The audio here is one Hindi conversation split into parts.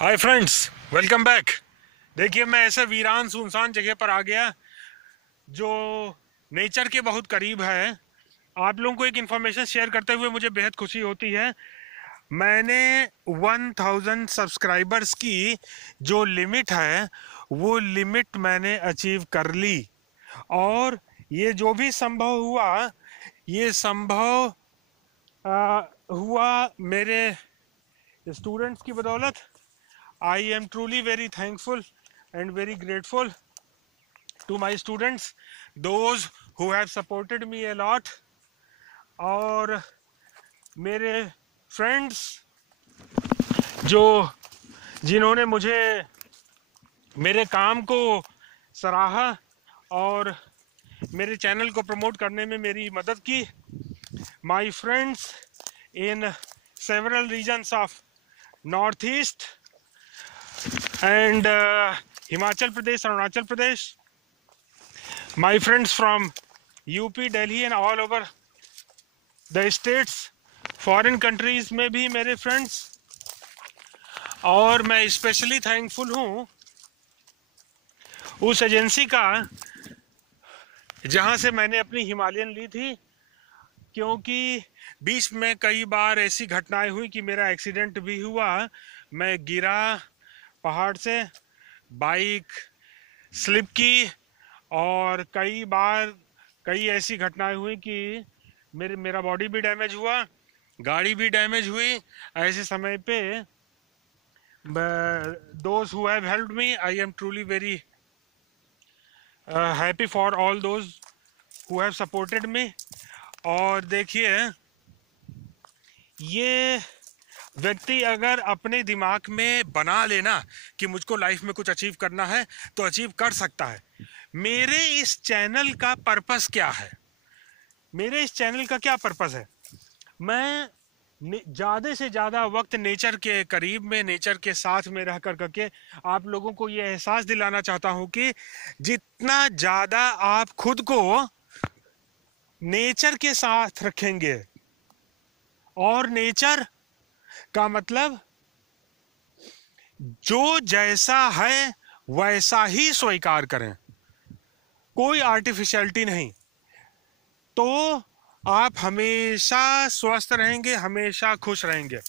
Hi friends, welcome back. देखिए, मैं ऐसे वीरान सुनसान जगह पर आ गया जो नेचर के बहुत करीब है। आप लोगों को एक इन्फॉर्मेशन शेयर करते हुए मुझे बेहद खुशी होती है। मैंने 1000 सब्सक्राइबर्स की जो लिमिट है वो लिमिट मैंने अचीव कर ली। और ये जो भी संभव हुआ, ये संभव हुआ मेरे स्टूडेंट्स की बदौलत। I am truly very thankful and very grateful to my students, those who have supported me a lot, और मेरे फ्रेंड्स जो जिन्होंने मुझे मेरे काम को सराहा और मेरे चैनल को प्रमोट करने में मेरी मदद की। My friends in several regions of north east and Himachal Pradesh, Arunachal Pradesh, my friends from UP, Delhi and all over the states, foreign countries में भी मेरे friends। और मैं स्पेशली थैंकफुल हूँ उस एजेंसी का जहाँ से मैंने अपनी हिमालयन ली थी, क्योंकि बीच में कई बार ऐसी घटनाएं हुई कि मेरा एक्सीडेंट भी हुआ। मैं गिरा पहाड़ से, बाइक स्लिप की, और कई ऐसी घटनाएं हुई कि मेरा बॉडी भी डैमेज हुआ, गाड़ी भी डैमेज हुई। ऐसे समय पे those who have helped me, I am truly very happy for all those who have supported me. और देखिए, ये व्यक्ति अगर अपने दिमाग में बना लेना कि मुझको लाइफ में कुछ अचीव करना है तो अचीव कर सकता है। मेरे इस चैनल का पर्पस क्या है? मेरे इस चैनल का क्या पर्पस है? मैं ज़्यादा से ज़्यादा वक्त नेचर के करीब में, नेचर के साथ में रह कर करके आप लोगों को ये एहसास दिलाना चाहता हूँ कि जितना ज़्यादा आप खुद को नेचर के साथ रखेंगे, और नेचर का मतलब जो जैसा है वैसा ही स्वीकार करें, कोई आर्टिफिशियलिटी नहीं, तो आप हमेशा स्वस्थ रहेंगे, हमेशा खुश रहेंगे।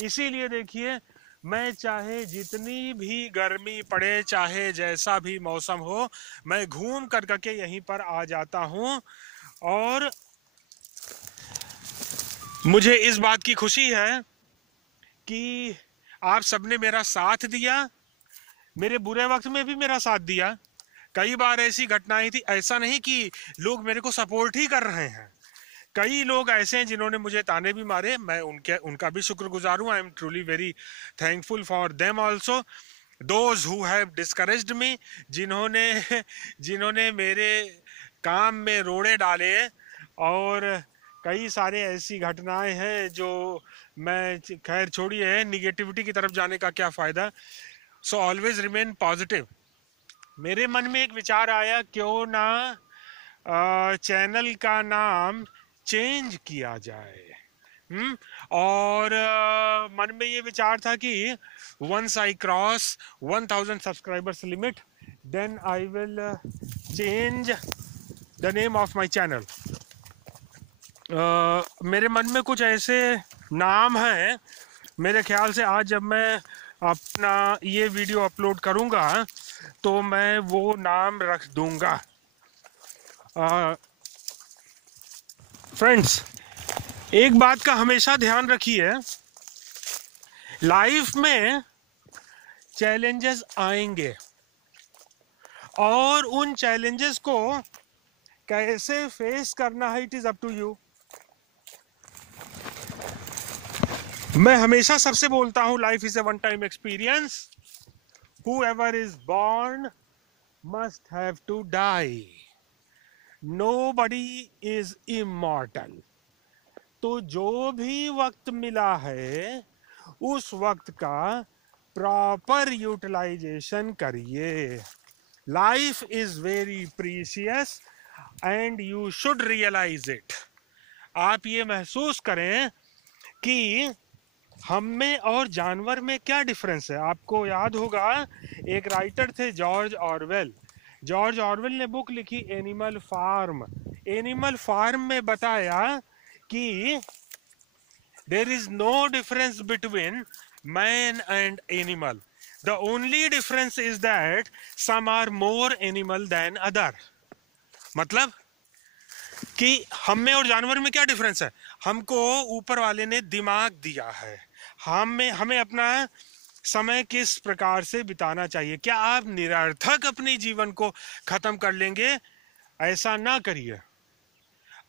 इसीलिए देखिए, मैं चाहे जितनी भी गर्मी पड़े, चाहे जैसा भी मौसम हो, मैं घूम कर करके यहीं पर आ जाता हूं। और मुझे इस बात की खुशी है कि आप सबने मेरा साथ दिया, मेरे बुरे वक्त में भी मेरा साथ दिया। कई बार ऐसी घटनाएं थी, ऐसा नहीं कि लोग मेरे को सपोर्ट ही कर रहे हैं। कई लोग ऐसे हैं जिन्होंने मुझे ताने भी मारे, मैं उनका भी शुक्रगुजार हूँ। I am truly very thankful for them also. Those who have discouraged me, जिन्होंने जिन्होंने मेरे काम में रोड़े डाले। और कई सारे ऐसी घटनाएं हैं जो मैं, खैर छोड़िए, निगेटिविटी की तरफ जाने का क्या फ़ायदा। So always remain positive. मेरे मन में एक विचार आया, क्यों ना चैनल का नाम चेंज किया जाए। और मन में ये विचार था कि once I cross 1000 subscribers limit, then I will change the name of my channel. मेरे मन में कुछ ऐसे नाम हैं। मेरे ख्याल से आज जब मैं अपना ये वीडियो अपलोड करूँगा तो मैं वो नाम रख दूँगा। फ्रेंड्स, एक बात का हमेशा ध्यान रखिए, लाइफ में चैलेंजेस आएंगे और उन चैलेंजेस को कैसे फेस करना है, it is up to you. मैं हमेशा सबसे बोलता हूं, life is a one time experience. Whoever is born must have to die. Nobody is immortal. तो जो भी वक्त मिला है उस वक्त का प्रॉपर यूटिलाइजेशन करिए। Life is very precious and you should realize it. आप ये महसूस करें कि हम में और जानवर में क्या डिफरेंस है? आपको याद होगा, एक राइटर थे जॉर्ज ऑरवेल। जॉर्ज ऑरवेल ने बुक लिखी एनिमल फार्म। एनिमल फार्म में बताया कि there is no difference between man and animal. The only difference is that some are more animal than other. मतलब कि हम में और जानवर में क्या डिफरेंस है? हमको ऊपर वाले ने दिमाग दिया है। हमें हमें अपना समय किस प्रकार से बिताना चाहिए। क्या आप निरर्थक अपने जीवन को खत्म कर लेंगे? ऐसा ना करिए,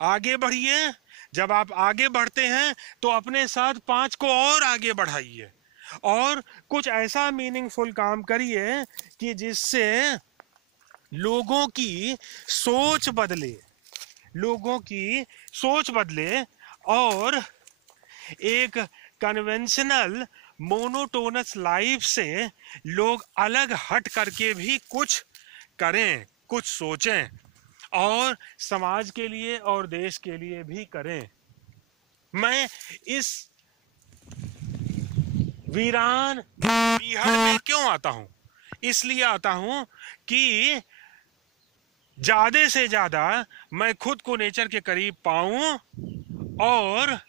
आगे बढ़िए। जब आप आगे बढ़ते हैं तो अपने साथ 5 को और आगे बढ़ाइए, और कुछ ऐसा मीनिंगफुल काम करिए कि जिससे लोगों की सोच बदले, लोगों की सोच बदले, और एक कन्वेंशनल मोनोटोनस लाइफ से लोग अलग हट करके भी कुछ करें, कुछ सोचें, और समाज के लिए और देश के लिए भी करें। मैं इस वीरान बीहड़ में क्यों आता हूं? इसलिए आता हूं कि ज्यादा से ज्यादा मैं खुद को नेचर के करीब पाऊं, और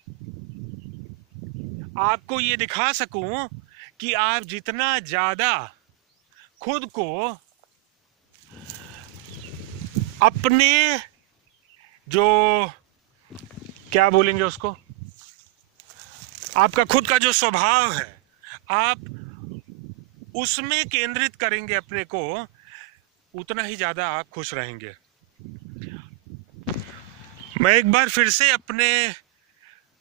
आपको ये दिखा सकूं कि आप जितना ज्यादा खुद को अपने, जो क्या बोलेंगे उसको, आपका खुद का जो स्वभाव है, आप उसमें केंद्रित करेंगे अपने को, उतना ही ज्यादा आप खुश रहेंगे। मैं एक बार फिर से अपने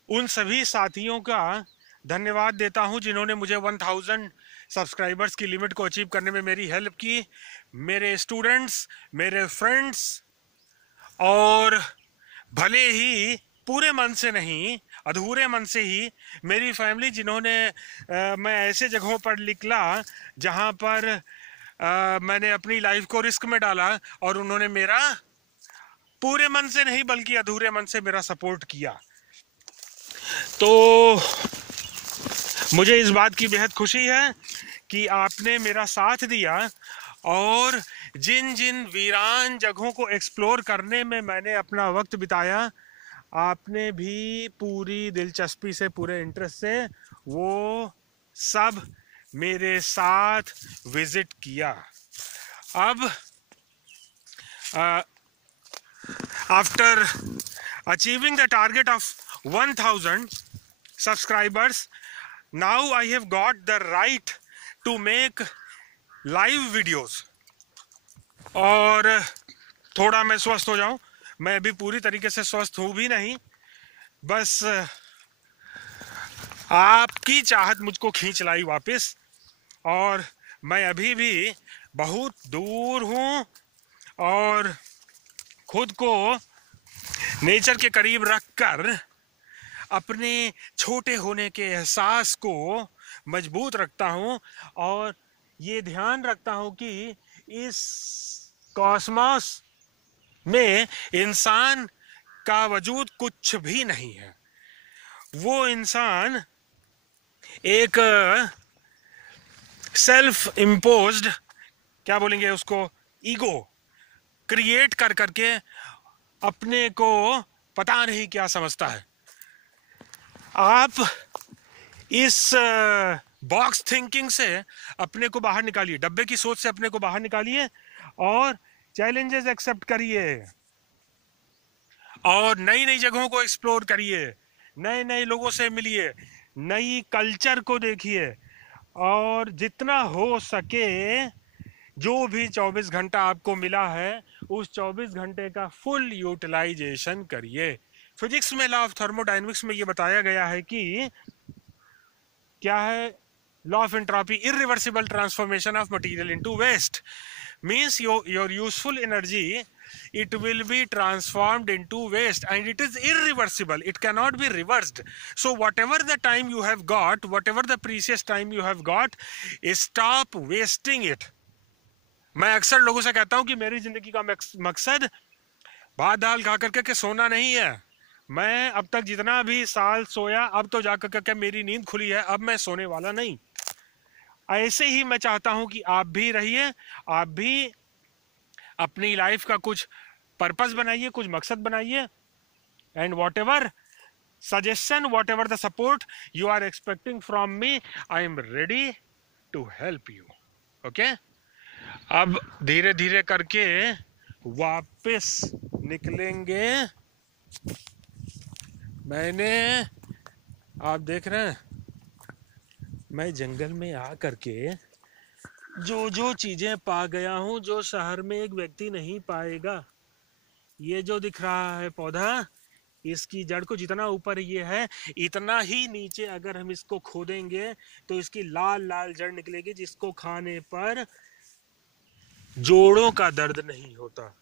उन सभी साथियों का धन्यवाद देता हूं जिन्होंने मुझे 1000 सब्सक्राइबर्स की लिमिट को अचीव करने में मेरी हेल्प की। मेरे स्टूडेंट्स, मेरे फ्रेंड्स, और भले ही पूरे मन से नहीं, अधूरे मन से ही मेरी फैमिली, जिन्होंने मैं ऐसे जगहों पर निकला जहां पर मैंने अपनी लाइफ को रिस्क में डाला, और उन्होंने मेरा पूरे मन से नहीं बल्कि अधूरे मन से मेरा सपोर्ट किया। तो मुझे इस बात की बेहद खुशी है कि आपने मेरा साथ दिया, और जिन जिन वीरान जगहों को एक्सप्लोर करने में मैंने अपना वक्त बिताया, आपने भी पूरी दिलचस्पी से, पूरे इंटरेस्ट से वो सब मेरे साथ विजिट किया। अब after achieving the target of 1000 subscribers, now I have got the right to make live videos। और थोड़ा मैं स्वस्थ हो जाऊं, मैं अभी पूरी तरीके से स्वस्थ हूं भी नहीं, बस आपकी चाहत मुझको खींच लाई वापस, और मैं अभी भी बहुत दूर हूं, और खुद को नेचर के करीब रखकर अपने छोटे होने के एहसास को मजबूत रखता हूं, और ये ध्यान रखता हूं कि इस कॉस्मोस में इंसान का वजूद कुछ भी नहीं है। वो इंसान एक सेल्फ इम्पोज्ड, क्या बोलेंगे उसको, ईगो क्रिएट कर करके अपने को पता नहीं क्या समझता है। आप इस बॉक्स थिंकिंग से अपने को बाहर निकालिए, डब्बे की सोच से अपने को बाहर निकालिए, और चैलेंजेस एक्सेप्ट करिए, और नई नई जगहों को एक्सप्लोर करिए, नए नए लोगों से मिलिए, नई कल्चर को देखिए, और जितना हो सके जो भी 24 घंटा आपको मिला है उस 24 घंटे का फुल यूटिलाइजेशन करिए। फिजिक्स में, लॉ ऑफ थर्मोडायनेमिक्स में ये बताया गया है कि क्या है, law of entropy, irreversible transformation of material into waste, means your useful energy, it will be transformed into waste, and it is irreversible, it cannot be reversed. So whatever the time you have got, whatever the precious time you have got, stop wasting it। मैं अक्सर लोगों से कहता हूं कि मेरी जिंदगी का मकसद भात दाल खा करके सोना नहीं है, मैं अब तक जितना भी साल सोया, अब तो जाकर करके मेरी नींद खुली है, अब मैं सोने वाला नहीं। ऐसे ही मैं चाहता हूं कि आप भी रहिए, आप भी अपनी लाइफ का कुछ पर्पस बनाइए, कुछ मकसद बनाइए, and what ever suggestion, whatever the support you are expecting from me, I am ready to help you. Okay? अब धीरे धीरे करके वापस निकलेंगे। मैंने, आप देख रहे हैं, मैं जंगल में आ करके जो जो चीजें पा गया हूं जो शहर में एक व्यक्ति नहीं पाएगा। ये जो दिख रहा है पौधा, इसकी जड़ को जितना ऊपर ये है, इतना ही नीचे अगर हम इसको खोदेंगे तो इसकी लाल लाल जड़ निकलेगी, जिसको खाने पर जोड़ों का दर्द नहीं होता।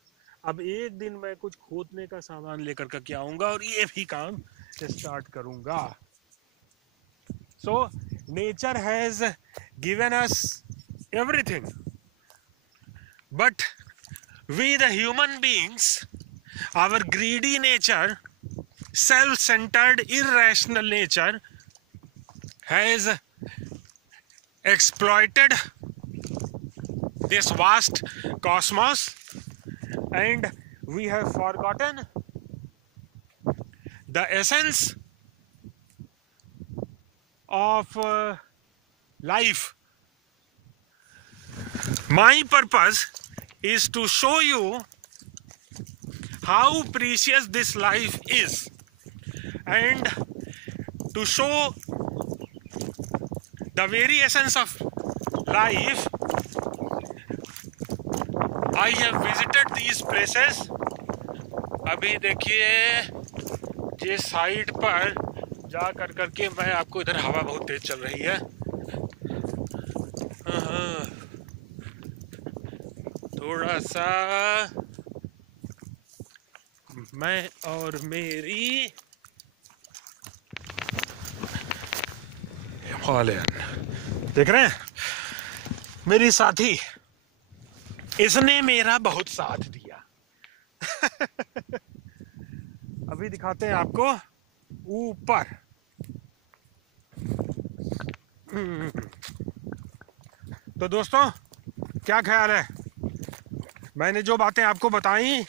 अब एक दिन मैं कुछ खोदने का सामान लेकर के आऊंगा और ये भी काम स्टार्ट करूंगा। So nature has given us everything, but we the human beings, our greedy nature, self-centered, irrational nature has exploited this vast cosmos, and we have forgotten the essence of life. My purpose is to show you how precious this life is, and to show the very essence of life. I have visited these places. अभी देखिए जिस साइड पर जा कर करके मैं आपको, इधर हवा बहुत तेज चल रही है, थोड़ा सा मैं और मेरी देख रहे हैं, मेरी साथी, इसने मेरा बहुत साथ दिया। अभी दिखाते हैं आपको ऊपर। तो दोस्तों, क्या ख्याल है, मैंने जो बातें आपको बताई,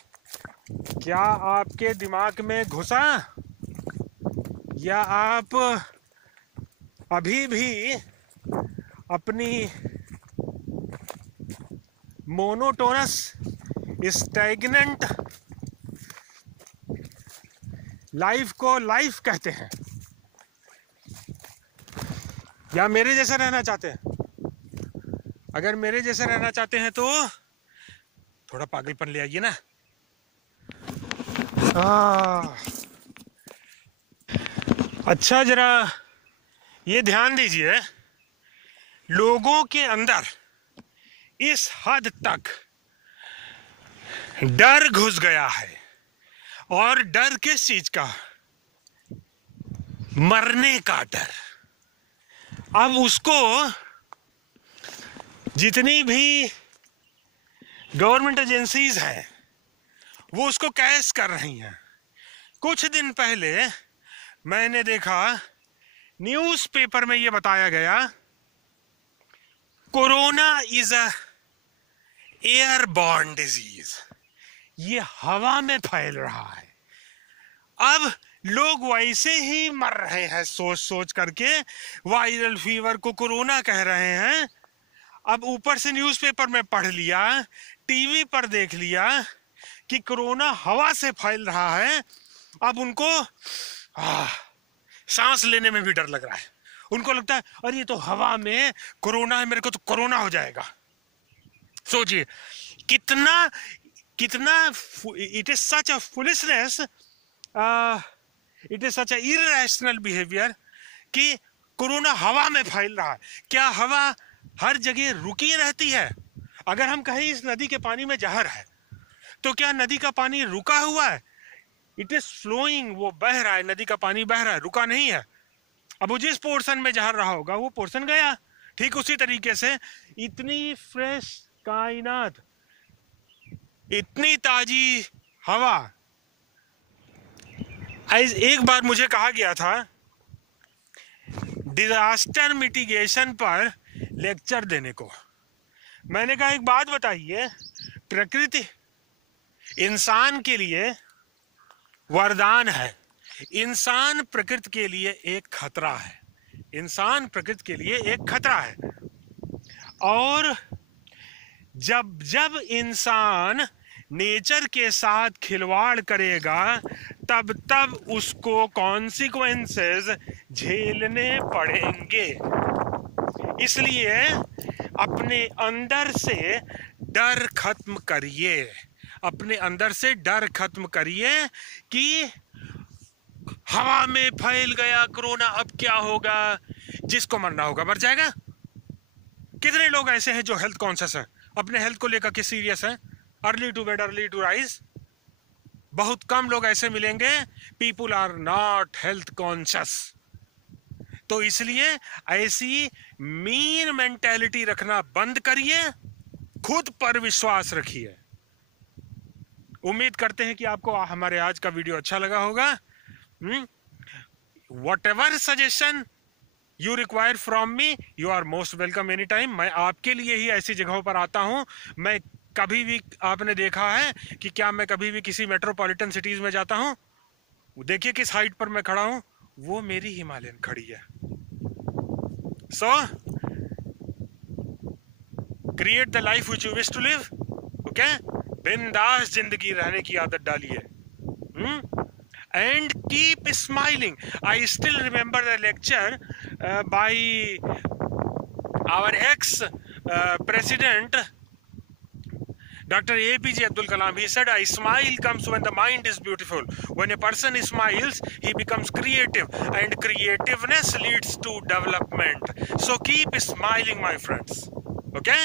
क्या आपके दिमाग में घुसा, या आप अभी भी अपनी मोनोटोनस स्टैग्नेंट लाइफ को लाइफ कहते हैं, या मेरे जैसे रहना चाहते हैं? अगर मेरे जैसे रहना चाहते हैं तो थोड़ा पागलपन ले आइए ना। अच्छा, जरा ये ध्यान दीजिए, लोगों के अंदर इस हद तक डर घुस गया है, और डर किस चीज का? मरने का डर। अब उसको जितनी भी गवर्नमेंट एजेंसीज हैं वो उसको कैश कर रही हैं। कुछ दिन पहले मैंने देखा न्यूज़पेपर में ये बताया गया, corona is a airborne disease, ये हवा में फैल रहा है। अब लोग वैसे ही मर रहे हैं सोच सोच करके, वायरल फीवर को कोरोना कह रहे हैं। अब ऊपर से न्यूज़पेपर में पढ़ लिया, टीवी पर देख लिया कि कोरोना हवा से फैल रहा है। अब उनको सांस लेने में भी डर लग रहा है। उनको लगता है अरे ये तो हवा में कोरोना है, मेरे को तो कोरोना हो जाएगा। सोचिए कितना कितना, it is such a foolishness, it is such a irrational behaviour कि कोरोना हवा में फैल रहा है। क्या हवा हर जगह रुकी रहती है? अगर हम कहें इस नदी के पानी में जहर है, तो क्या नदी का पानी रुका हुआ है? इट इज फ्लोइंग, वो बह रहा है, नदी का पानी बह रहा है, रुका नहीं है। अब वो जिस पोर्शन में जहर रहा होगा वो पोर्शन गया। ठीक उसी तरीके से इतनी फ्रेश कायनात, इतनी ताजी हवा, एक बार मुझे कहा गया था डिजास्टर मिटिगेशन पर लेक्चर देने को। मैंने कहा एक बात बताइए, प्रकृति इंसान के लिए वरदान है, इंसान प्रकृति के लिए एक खतरा है, इंसान प्रकृति के लिए एक खतरा है। और जब जब इंसान नेचर के साथ खिलवाड़ करेगा तब तब उसको कॉन्सिक्वेंसेस झेलने पड़ेंगे। इसलिए अपने अंदर से डर खत्म करिए, अपने अंदर से डर खत्म करिए कि हवा में फैल गया कोरोना, अब क्या होगा, जिसको मरना होगा मर जाएगा। कितने लोग ऐसे हैं जो हेल्थ कॉन्शियस हैं, अपने हेल्थ को लेकर के सीरियस हैं? Early to bed early to rise. बहुत कम लोग ऐसे मिलेंगे। People are not health conscious. तो इसलिए ऐसी मीन मेंटेलिटी रखना बंद करिए, खुद पर विश्वास रखिए। उम्मीद करते हैं कि आपको हमारे आज का वीडियो अच्छा लगा होगा। Whatever suggestion you require from me, you are most welcome anytime। मैं आपके लिए ही ऐसी जगहों पर आता हूं। मैं कभी भी, आपने देखा है कि क्या मैं कभी भी किसी मेट्रोपॉलिटन सिटीज में जाता हूं? देखिए किस हाइट पर मैं खड़ा हूं, वो मेरी हिमालयन खड़ी है। So create the life which you wish to live. Okay, बिंदास जिंदगी रहने की आदत डालिए। And keep smiling. I still remember the lecture by our ex-president, Dr. APJ Abdul Kalam. He said, "A smile comes when the mind is beautiful. When a person smiles, he becomes creative, and creativeness leads to development. So keep smiling, my friends. Okay?"